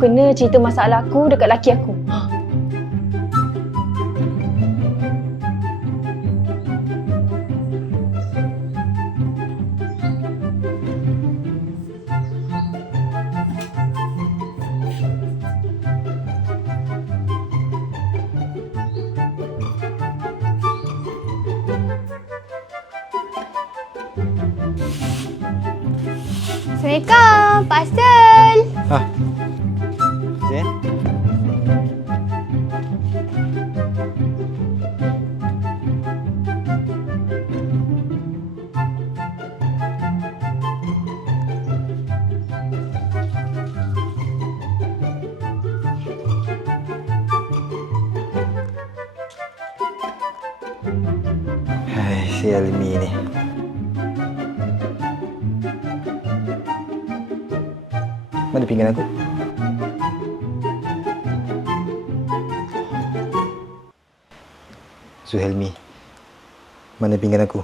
kena cerita masalah aku dekat laki aku. Assalamualaikum, parcel. Ha. Hai, ni. Mana pinggan aku? Zuhelmi. Mana pinggan aku?